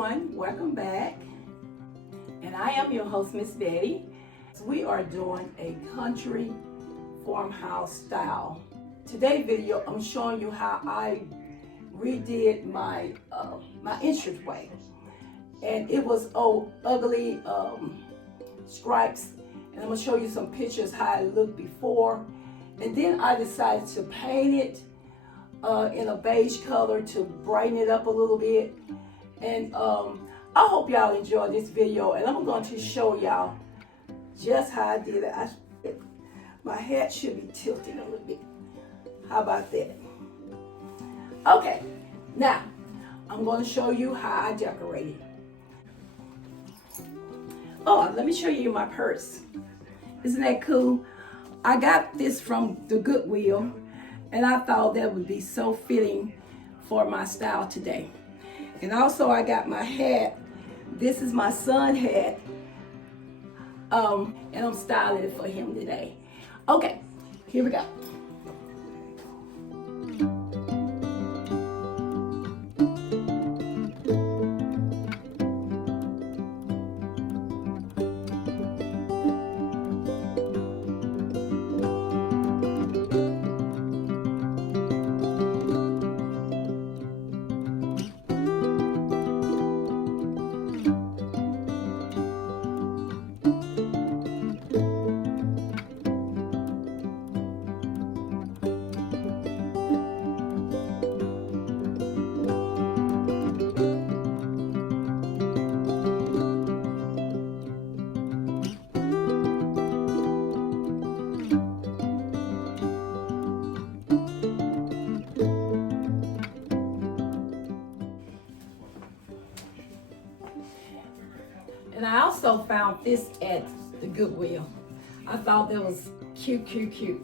everyone, welcome back. And I am your host, Miss Betty. We are doing a country farmhouse style. Today's video, I'm showing you how I redid my entryway. And it was ugly stripes. And I'm gonna show you some pictures how it looked before. And then I decided to paint it in a beige color to brighten it up a little bit. And I hope y'all enjoy this video, and I'm going to show y'all just how I did it. My head should be tilting a little bit. How about that? Okay, now I'm going to show you how I decorated. Oh, let me show you my purse. Isn't that cool? I got this from the Goodwill, and I thought that would be so fitting for my style today. And also I got my hat. This is my son's hat. And I'm styling it for him today. Okay, here we go. And I also found this at the Goodwill. I thought that was cute, cute, cute.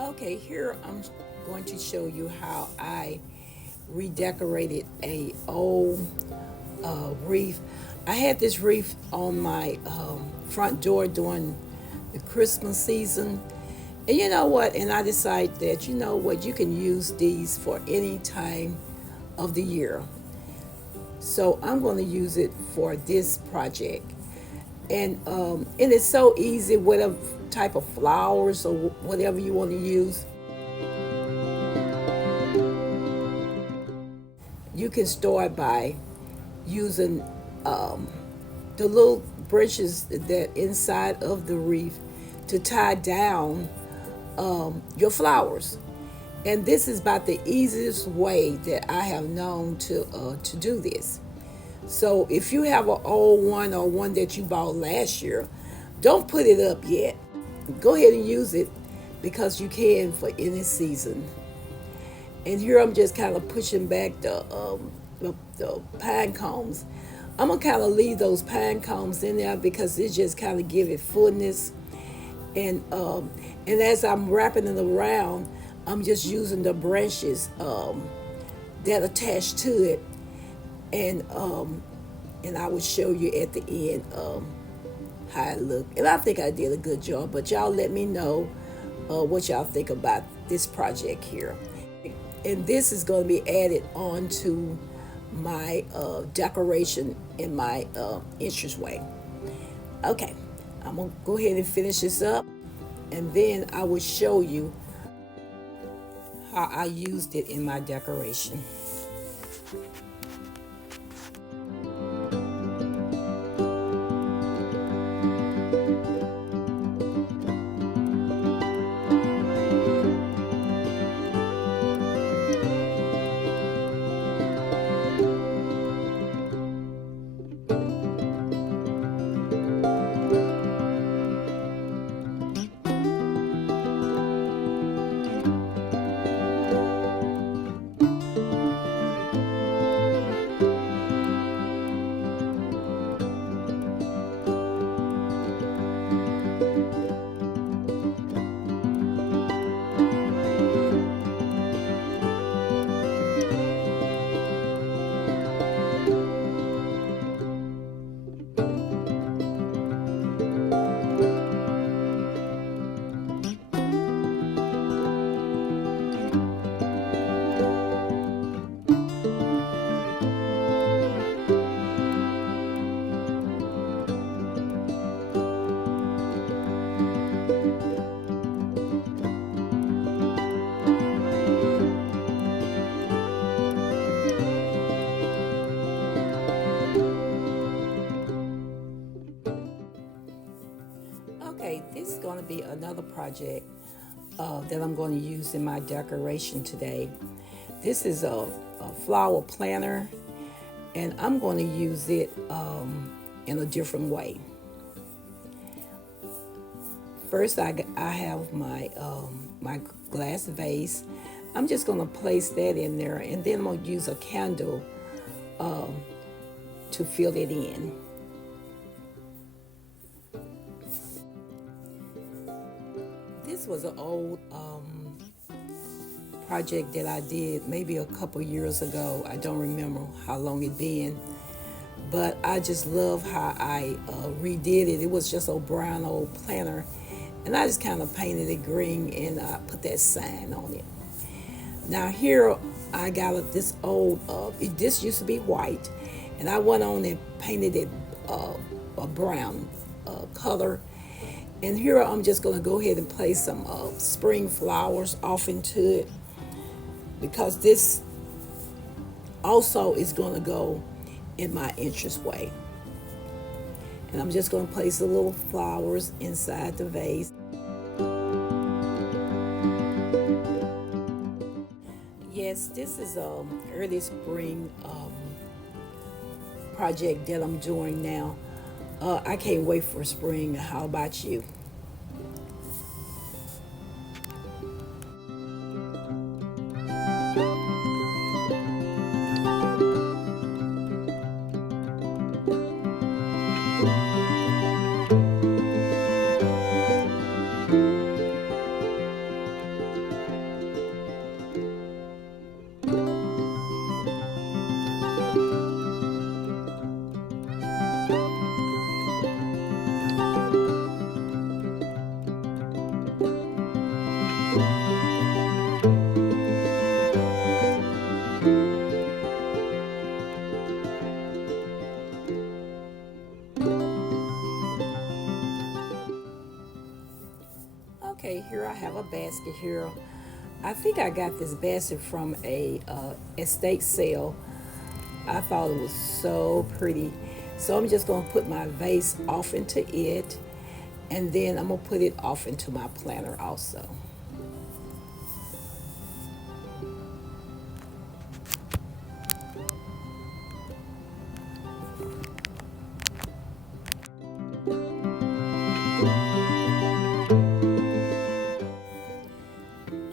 Okay, here I'm going to show you how I redecorated a old wreath. I had this wreath on my front door during the Christmas season. And you know what? And I decided that, you know what, you can use these for any time of the year. So I'm going to use it for this project. And it is so easy, whatever type of flowers or whatever you want to use. You can start by using the little branches that inside of the wreath to tie down your flowers. And this is about the easiest way that I have known to do this. So if you have an old one or one that you bought last year, don't put it up yet. Go ahead and use it because you can for any season. And here I'm just kind of pushing back the pine cones. I'm gonna kind of leave those pine cones in there because it just kind of give it fullness. And as I'm wrapping it around, I'm just using the branches that attach to it, and I will show you at the end how it looked. And I think I did a good job, but y'all let me know what y'all think about this project here. And this is going to be added on to my decoration in my entryway. Okay, I'm going to go ahead and finish this up, and then I will show you how I used it in my decoration. Okay, this is going to be another project that I'm going to use in my decoration today. This is a flower planter, and I'm going to use it in a different way. First, I have my glass vase. I'm just going to place that in there, and then I'm going to use a candle to fill it in. This was an old project that I did maybe a couple years ago. I don't remember how long it been, but I just love how I redid it. It was just a brown old planter, and I just kind of painted it green, and I put that sign on it. Now here I got this old, this used to be white, and I went on and painted it a brown color. And here I'm just going to go ahead and place some spring flowers off into it, because this also is going to go in my entryway. And I'm just going to place the little flowers inside the vase. Yes, this is early spring project that I'm doing now. I can't wait for spring. How about you? Okay, here I have a basket here. I think I got this basket from a estate sale. I thought it was so pretty. So I'm just going to put my vase off into it, and then I'm going to put it off into my planter also.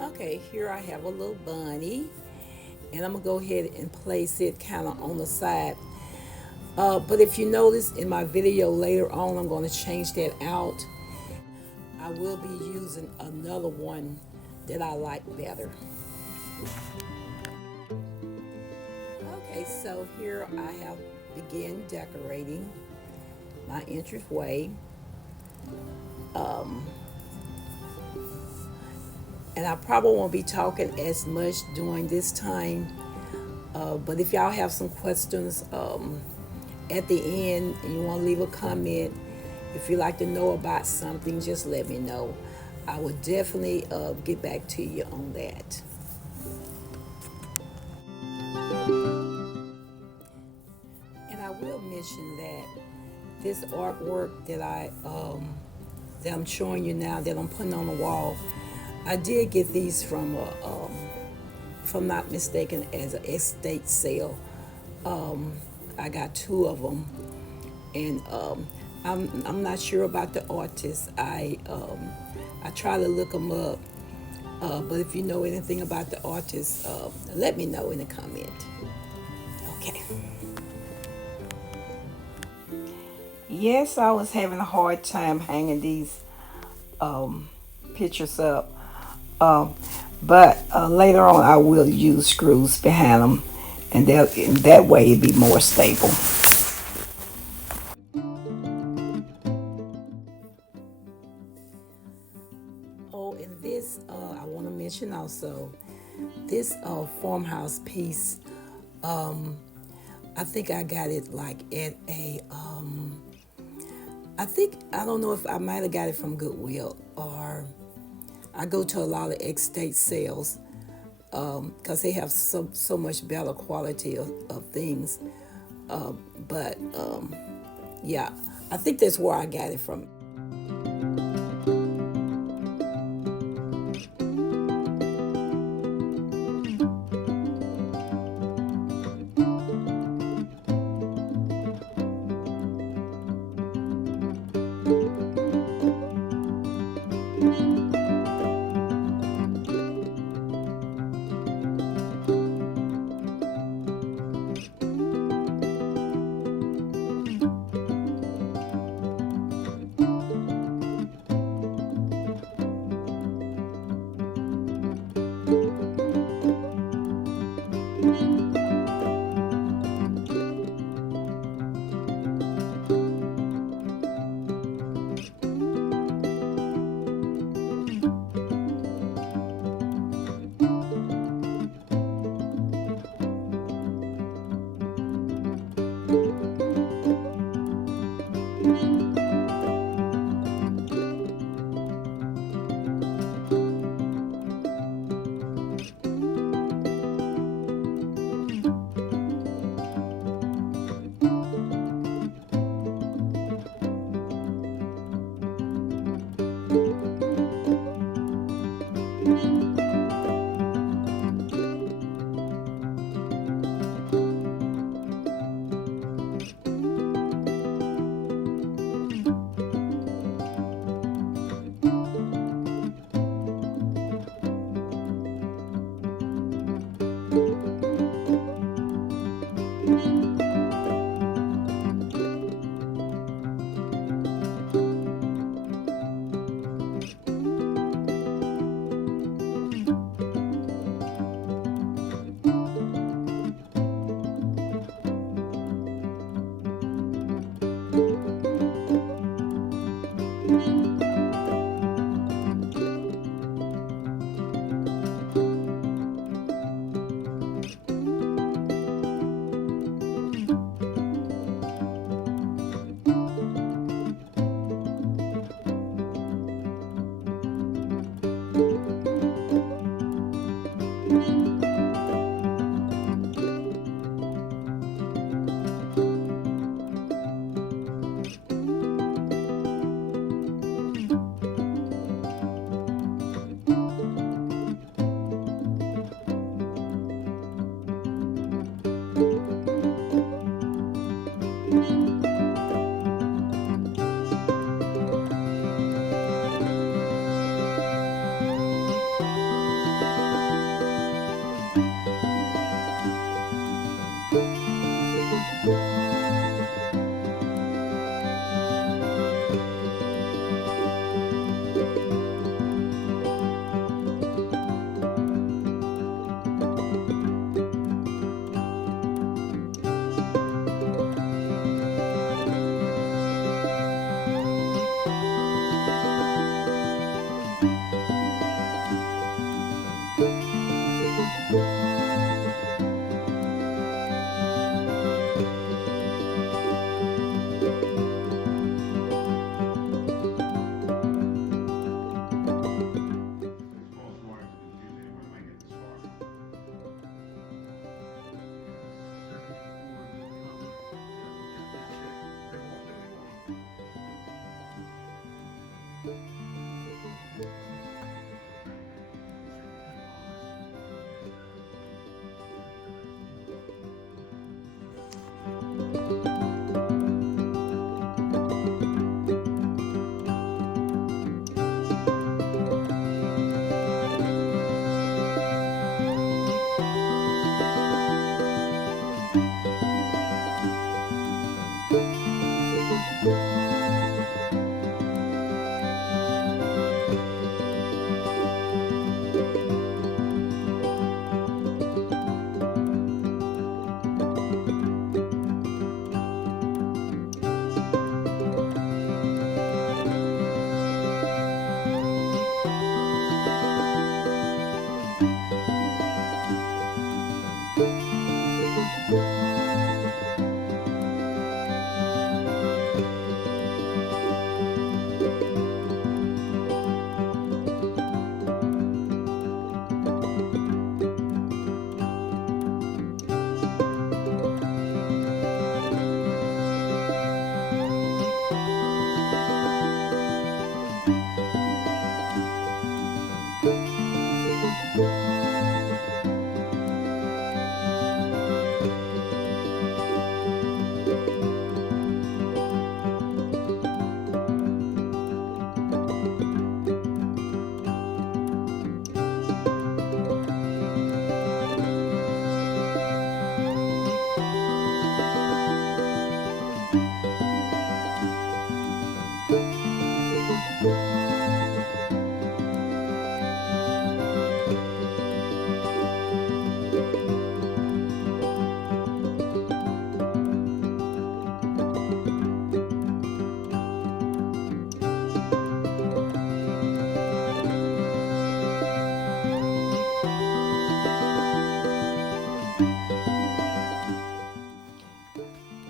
Okay, here I have a little bunny, and I'm gonna go ahead and place it kind of on the side. But if you notice in my video later on, I'm going to change that out. I will be using another one that I like better. Okay, so here I have begun decorating my entryway. And I probably won't be talking as much during this time. But if y'all have some questions at the end and you want to leave a comment, if you like to know about something, just let me know. I will definitely get back to you on that. And I will mention that this artwork that I'm showing you now, that I'm putting on the wall, I did get these from if I'm not mistaken, as an estate sale. I got two of them, and I'm not sure about the artist. I try to look them up, but if you know anything about the artist, let me know in the comment. Okay. Yes, I was having a hard time hanging these um, pictures up, um, but later on I will use screws behind them, and that way it'd be more stable. Oh, and this I want to mention also, this farmhouse piece. I think I got it like at a I don't know if I might have got it from Goodwill, or I go to a lot of estate sales because they have so much better quality of things. But yeah, I think that's where I got it from.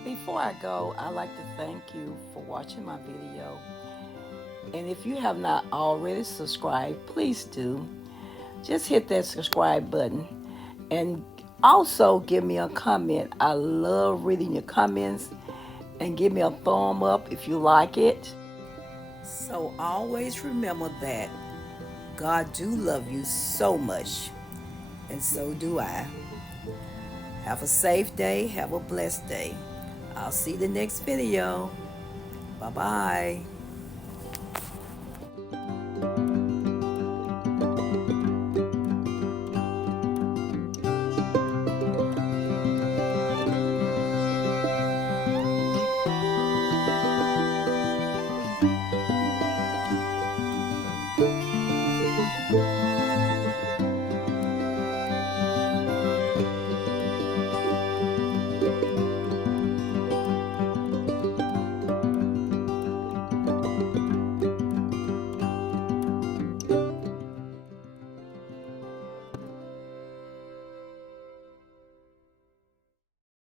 Before I go, I'd like to thank you for watching my video. And if you have not already subscribed, please do. Just hit that subscribe button. And also give me a comment. I love reading your comments. And give me a thumb up if you like it. So always remember that God do love you so much. And so do I. Have a safe day. Have a blessed day. I'll see you in the next video. Bye-bye.